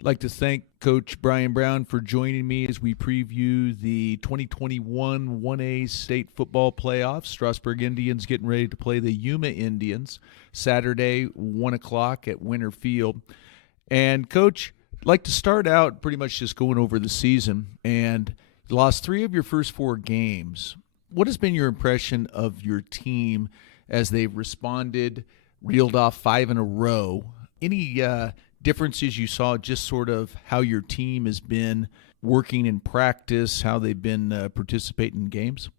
I'd like to thank Coach Brian Brown for joining me as we preview the 2021 1A state football playoffs. Strasburg Indians getting ready to play the Yuma Indians Saturday, 1 o'clock at Winter Field. And, Coach, I'd like to start out pretty much just going over the season. And you lost 3 of your first 4 games. What has been your impression of your team as they've responded, reeled off 5 in a row? Any differences you saw, just sort of how your team has been working in practice, how they've been participating in games?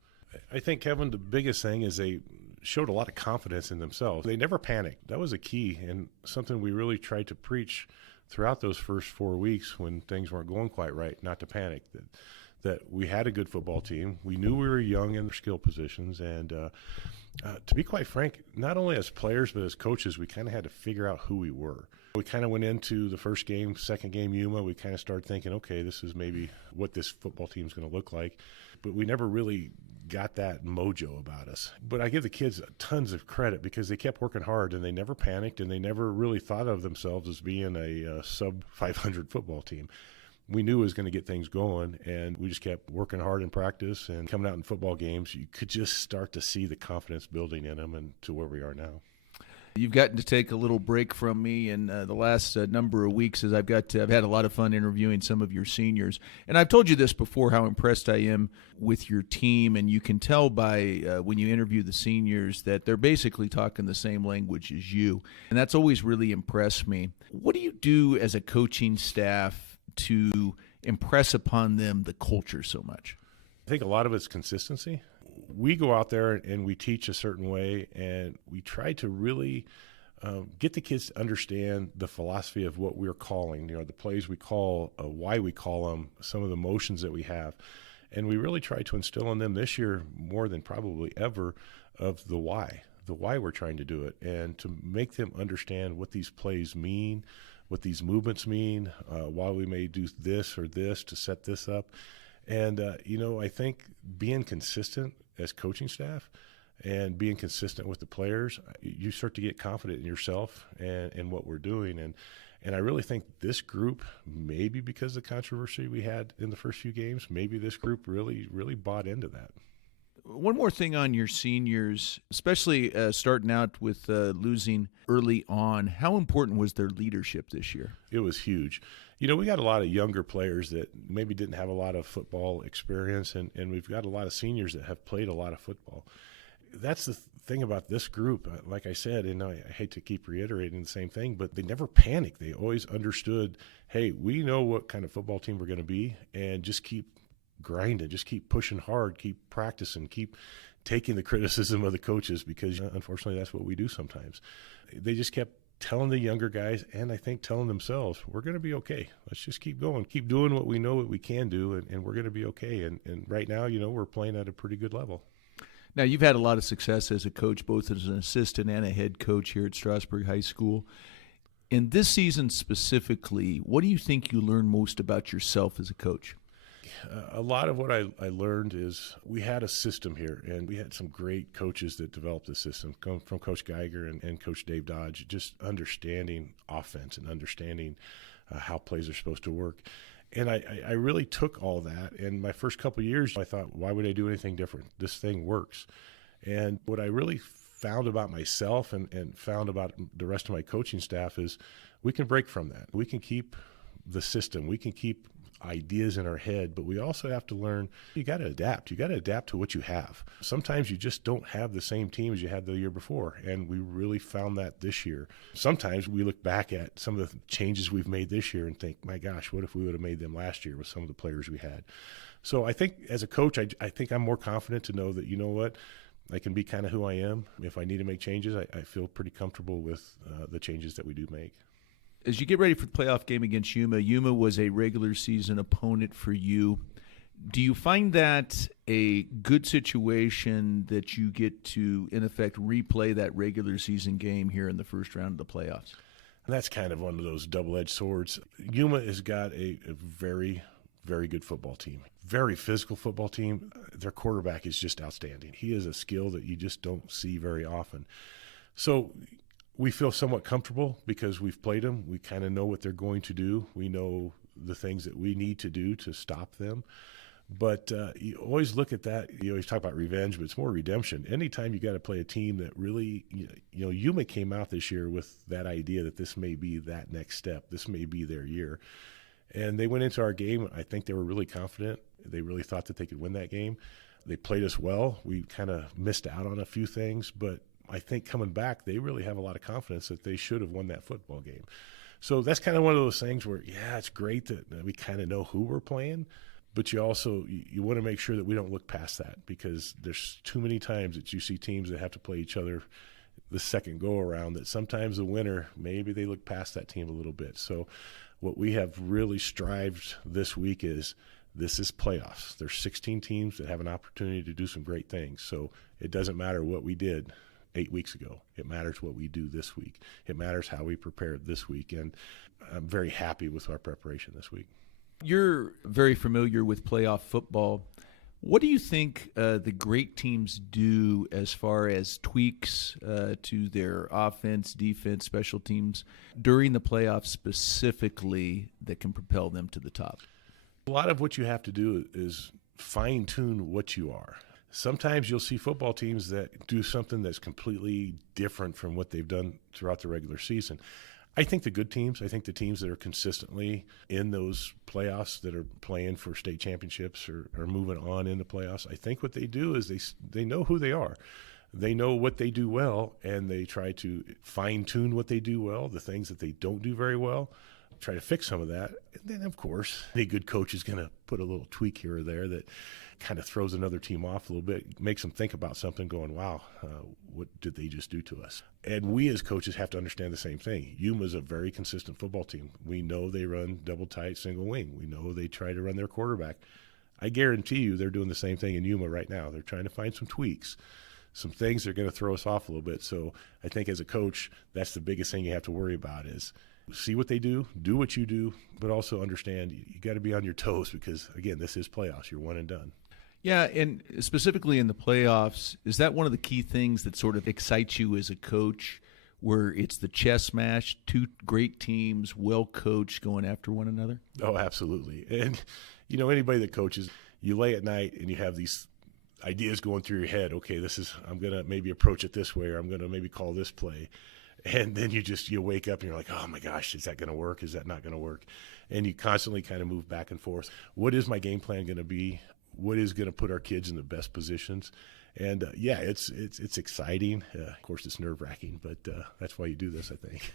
I think, Kevin, the biggest thing is they showed a lot of confidence in themselves. They never panicked. That was a key, and something we really tried to preach throughout those first 4 weeks when things weren't going quite right, not to panic. That we had a good football team. We knew we were young in their skill positions, and to be quite frank, not only as players but as coaches, we kind of had to figure out who we were. We kind of went into the first game, second game, Yuma. We kind of started thinking, okay, this is maybe what this football team is going to look like. But we never really got that mojo about us. But I give the kids tons of credit because they kept working hard and they never panicked and they never really thought of themselves as being a sub-500 football team. We knew it was going to get things going, and we just kept working hard in practice and coming out in football games. You could just start to see the confidence building in them and to where we are now. You've gotten to take a little break from me in the last number of weeks as I've had a lot of fun interviewing some of your seniors. And I've told you this before, how impressed I am with your team. And you can tell by when you interview the seniors that they're basically talking the same language as you. And that's always really impressed me. What do you do as a coaching staff to impress upon them the culture so much? I think a lot of it's consistency. We go out there and we teach a certain way, and we try to really get the kids to understand the philosophy of what we're calling, the plays we call, why we call them, some of the motions that we have. And we really try to instill in them this year more than probably ever of the why we're trying to do it, and to make them understand what these plays mean, what these movements mean, why we may do this or this to set this up. And, I think being consistent as coaching staff and being consistent with the players, you start to get confident in yourself and what we're doing. And I really think this group, maybe because of the controversy we had in the first few games, maybe this group really, really bought into that. One more thing on your seniors, especially starting out with losing early on, how important was their leadership this year? It was huge. We got a lot of younger players that maybe didn't have a lot of football experience, and we've got a lot of seniors that have played a lot of football. That's the thing about this group. Like I said, and I hate to keep reiterating the same thing, but they never panicked. They always understood, hey, we know what kind of football team we're going to be, and just keep grinding, just keep pushing hard, keep practicing, keep taking the criticism of the coaches, because unfortunately that's what we do sometimes. They just kept telling the younger guys, and I think telling themselves, we're going to be okay. Let's just keep going, keep doing what we know what we can do, and we're going to be okay. And right now, we're playing at a pretty good level. Now, you've had a lot of success as a coach, both as an assistant and a head coach here at Strasburg High School. In this season specifically, what do you think you learned most about yourself as a coach? A lot of what I learned is we had a system here, and we had some great coaches that developed the system, from Coach Geiger and Coach Dave Dodge, just understanding offense and understanding how plays are supposed to work. And I really took all that, and my first couple of years, I thought, why would I do anything different? This thing works. And what I really found about myself and found about the rest of my coaching staff is we can break from that. We can keep the system. We can keep ideas in our head, but we also have to learn you got to adapt. You got to adapt to what you have. Sometimes you just don't have the same team as you had the year before, and we really found that this year. Sometimes we look back at some of the changes we've made this year and think, my gosh, what if we would have made them last year with some of the players we had? So I think as a coach, I think I'm more confident to know that, you know what, I can be kind of who I am. If I need to make changes, I feel pretty comfortable with the changes that we do make. As you get ready for the playoff game against Yuma, Yuma was a regular season opponent for you. Do you find that a good situation that you get to, in effect, replay that regular season game here in the first round of the playoffs? And that's kind of one of those double-edged swords. Yuma has got a very, very good football team, very physical football team. Their quarterback is just outstanding. He has a skill that you just don't see very often. So We feel somewhat comfortable because we've played them. We kind of know what they're going to do. We know the things that we need to do to stop them. But you always look at that. You always talk about revenge, but it's more redemption. Anytime you got to play a team that really, Yuma came out this year with that idea that this may be that next step. This may be their year. And they went into our game. I think they were really confident. They really thought that they could win that game. They played us well. We kind of missed out on a few things, but I think coming back, they really have a lot of confidence that they should have won that football game. So that's kind of one of those things where, yeah, it's great that we kind of know who we're playing, but you also you want to make sure that we don't look past that, because there's too many times that you see teams that have to play each other the second go around that sometimes the winner, maybe they look past that team a little bit. So what we have really strived this week is, this is playoffs. There's 16 teams that have an opportunity to do some great things. So it doesn't matter what we did 8 weeks ago. It matters what we do this week. It matters how we prepared this week. And I'm very happy with our preparation this week. You're very familiar with playoff football. What do you think the great teams do as far as tweaks to their offense, defense, special teams during the playoffs specifically that can propel them to the top? A lot of what you have to do is fine-tune what you are. Sometimes you'll see football teams that do something that's completely different from what they've done throughout the regular season. I think the good teams, I think the teams that are consistently in those playoffs, that are playing for state championships or moving on in the playoffs, I think what they do is they know who they are. They know what they do well, and they try to fine-tune what they do well, the things that they don't do very well, try to fix some of that. And then, of course, a good coach is going to put a little tweak here or there that kind of throws another team off a little bit, makes them think about something, going, wow, what did they just do to us? And we as coaches have to understand the same thing. Yuma's a very consistent football team. We know they run double tight, single wing. We know they try to run their quarterback. I guarantee you they're doing the same thing in Yuma right now. They're trying to find some tweaks, some things that are going to throw us off a little bit. So I think as a coach, that's the biggest thing you have to worry about, is see what they do what you do, but also understand you got to be on your toes, because, again, this is playoffs. You're one and done. Yeah, and specifically in the playoffs, is that one of the key things that sort of excites you as a coach, where it's the chess match, two great teams, well coached, going after one another? Oh, absolutely. And, anybody that coaches, you lay at night and you have these ideas going through your head. Okay, I'm going to maybe approach it this way, or I'm going to maybe call this play. And then you wake up and you're like, oh my gosh, is that going to work? Is that not going to work? And you constantly kind of move back and forth. What is my game plan going to be? What is going to put our kids in the best positions? And it's exciting. Of course, it's nerve-wracking, but that's why you do this, I think.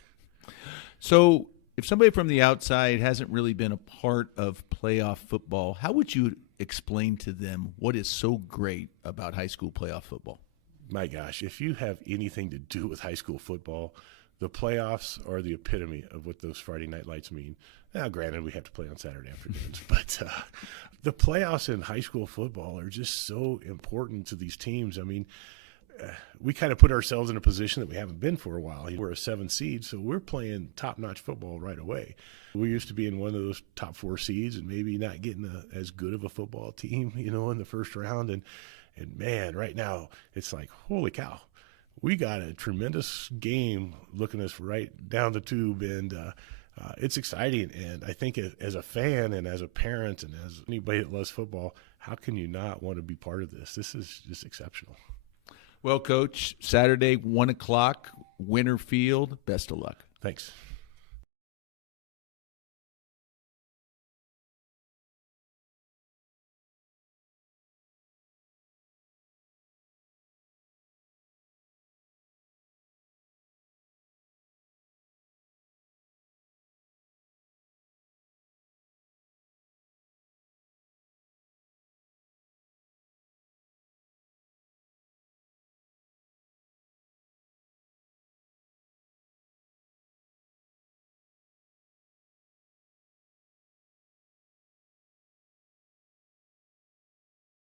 So if somebody from the outside hasn't really been a part of playoff football, how would you explain to them what is so great about high school playoff football? My gosh, if you have anything to do with high school football, the playoffs are the epitome of what those Friday night lights mean. Now, granted, we have to play on Saturday afternoons, but the playoffs in high school football are just so important to these teams. I mean, we kind of put ourselves in a position that we haven't been for a while. We're a 7 seed, so we're playing top-notch football right away. We used to be in one of those top 4 seeds and maybe not getting as good of a football team, in the first round. And man, right now, it's like, holy cow, we got a tremendous game looking us right down the tube, and it's exciting. And I think as a fan and as a parent and as anybody that loves football, how can you not want to be part of this? This is just exceptional. Well, Coach, Saturday, 1 o'clock, Winter Field. Best of luck. Thanks.